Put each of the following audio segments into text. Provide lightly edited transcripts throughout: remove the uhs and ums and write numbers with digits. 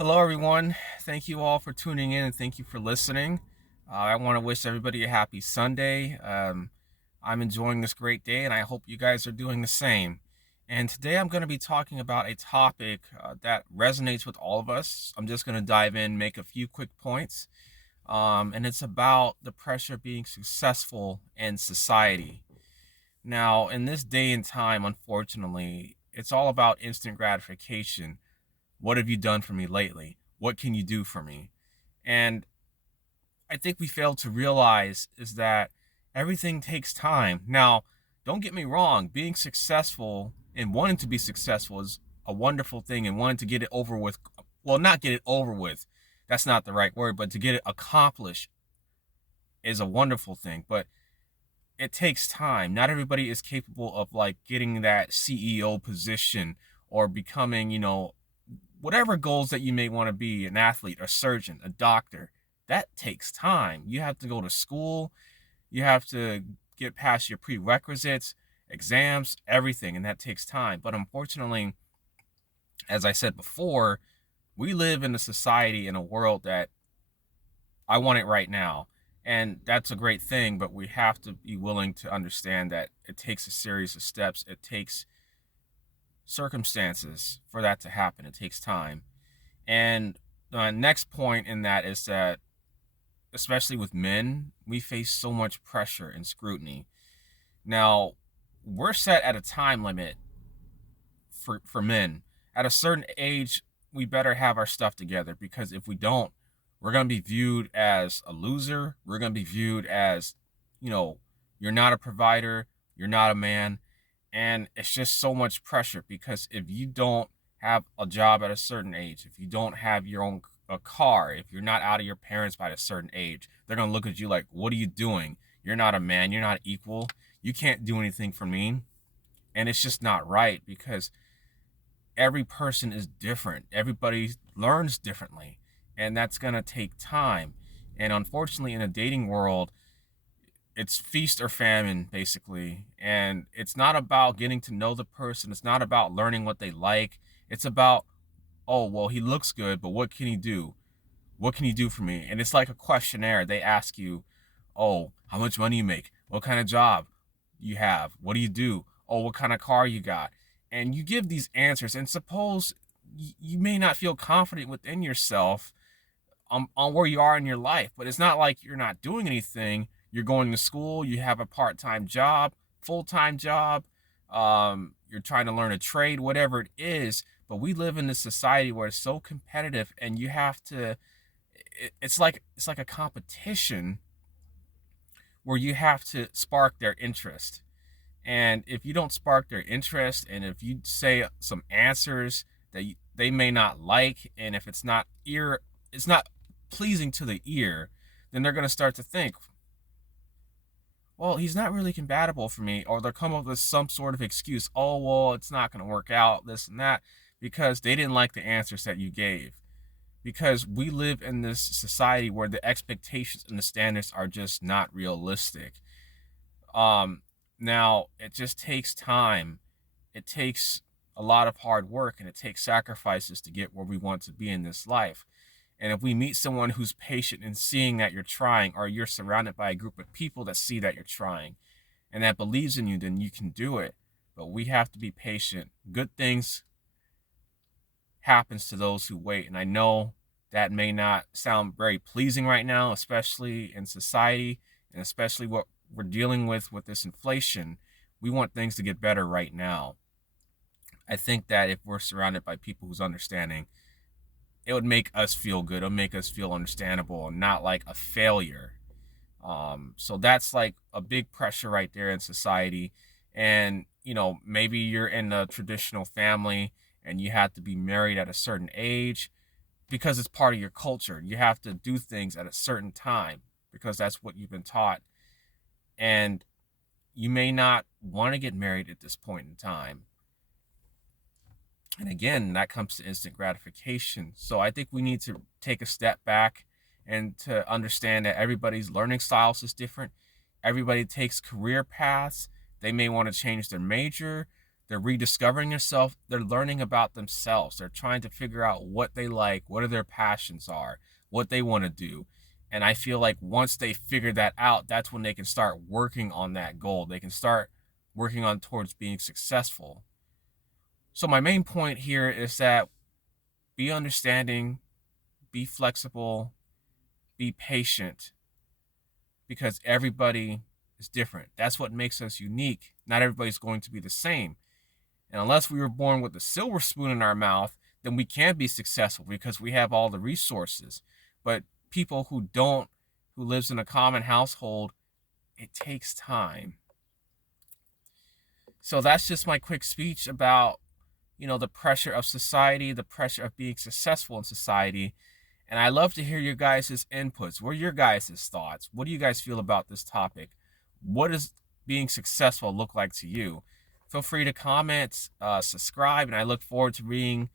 Hello, everyone. Thank you all for tuning in and thank you for listening. I want to wish everybody a happy Sunday. I'm enjoying this great day and I hope you guys are doing the same. And today I'm going to be talking about a topic that resonates with all of us. I'm just going to dive in, make a few quick points. And it's about the pressure of being successful in society. Now, in this day and time, unfortunately, it's all about instant gratification. What have you done for me lately? What can you do for me? And I think we fail to realize is that everything takes time. Now, don't get me wrong, being successful and wanting to be successful is a wonderful thing, and wanting to get it over with. Well, not get it over with. That's not the right word, but to get it accomplished is a wonderful thing. But it takes time. Not everybody is capable of like getting that CEO position or becoming, whatever goals that you may want to be, an athlete, a surgeon, a doctor. That takes time. You have to go to school, you have to get past your prerequisites, exams, everything, and that takes time. But unfortunately, as I said before, we live in a society, in a world that I want it right now. And that's a great thing, but we have to be willing to understand that it takes a series of steps. It takes circumstances for that to happen. It takes time. And the next point in that is that, especially with men, we face so much pressure and scrutiny. Now, we're set at a time limit for men. At a certain age, we better have our stuff together, because if we don't, we're going to be viewed as a loser. We're going to be viewed as, you know, you're not a provider, you're not a man. And it's just so much pressure, because if you don't have a job at a certain age, if you don't have your own a car, if you're not out of your parents by a certain age, they're going to look at you like, what are you doing? You're not a man, you're not equal, you can't do anything for me. And it's just not right, because every person is different. Everybody learns differently, and that's going to take time. And unfortunately, in a dating world, it's feast or famine, basically. And it's not about getting to know the person, it's not about learning what they like. It's about, oh, well, he looks good, but what can he do? What can you do for me? And it's like a questionnaire. They ask you, oh, how much money you make? What kind of job you have? What do you do? Oh, what kind of car you got? And you give these answers. And suppose you may not feel confident within yourself on where you are in your life, but it's not like you're not doing anything. You're going to school, you have a part time job, full time job, you're trying to learn a trade, whatever it is. But we live in this society where it's so competitive, and you have to, it's like a competition where you have to spark their interest. And if you don't spark their interest, and if you say some answers that they may not like, and if it's not pleasing to the ear, then they're going to start to think, well, he's not really compatible for me, or they'll come up with some sort of excuse. Oh, well, it's not going to work out, this and that, because they didn't like the answers that you gave. Because we live in this society where the expectations and the standards are just not realistic. Um, Now it just takes time. It takes a lot of hard work, and it takes sacrifices to get where we want to be in this life. And if we meet someone who's patient in seeing that you're trying, or you're surrounded by a group of people that see that you're trying and that believes in you, then you can do it. But we have to be patient. Good things happens to those who wait. And I know that may not sound very pleasing right now, especially in society, and especially what we're dealing with this inflation. We want things to get better right now. I think that if we're surrounded by people who's understanding, it would make us feel good. It'll make us feel understandable and not like a failure. So that's like a big pressure right there in society. And, maybe you're in a traditional family and you have to be married at a certain age because it's part of your culture. You have to do things at a certain time because that's what you've been taught. And you may not want to get married at this point in time. And again, that comes to instant gratification. So I think we need to take a step back and to understand that everybody's learning styles is different. Everybody takes career paths. They may want to change their major. They're rediscovering themselves. They're learning about themselves. They're trying to figure out what they like, what are their passions are, what they want to do. And I feel like once they figure that out, that's when they can start working on that goal. They can start working on towards being successful. So my main point here is that be understanding, be flexible, be patient, because everybody is different. That's what makes us unique. Not everybody's going to be the same. And unless we were born with a silver spoon in our mouth, then we can be successful because we have all the resources. But people who don't, who lives in a common household, it takes time. So that's just my quick speech about, the pressure of society, the pressure of being successful in society. And I love to hear your guys' inputs. What are your guys' thoughts? What do you guys feel about this topic? What does being successful look like to you? Feel free to comment, subscribe, and I look forward to reading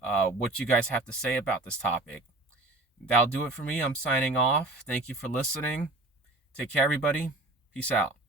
what you guys have to say about this topic. That'll do it for me. I'm signing off. Thank you for listening. Take care, everybody. Peace out.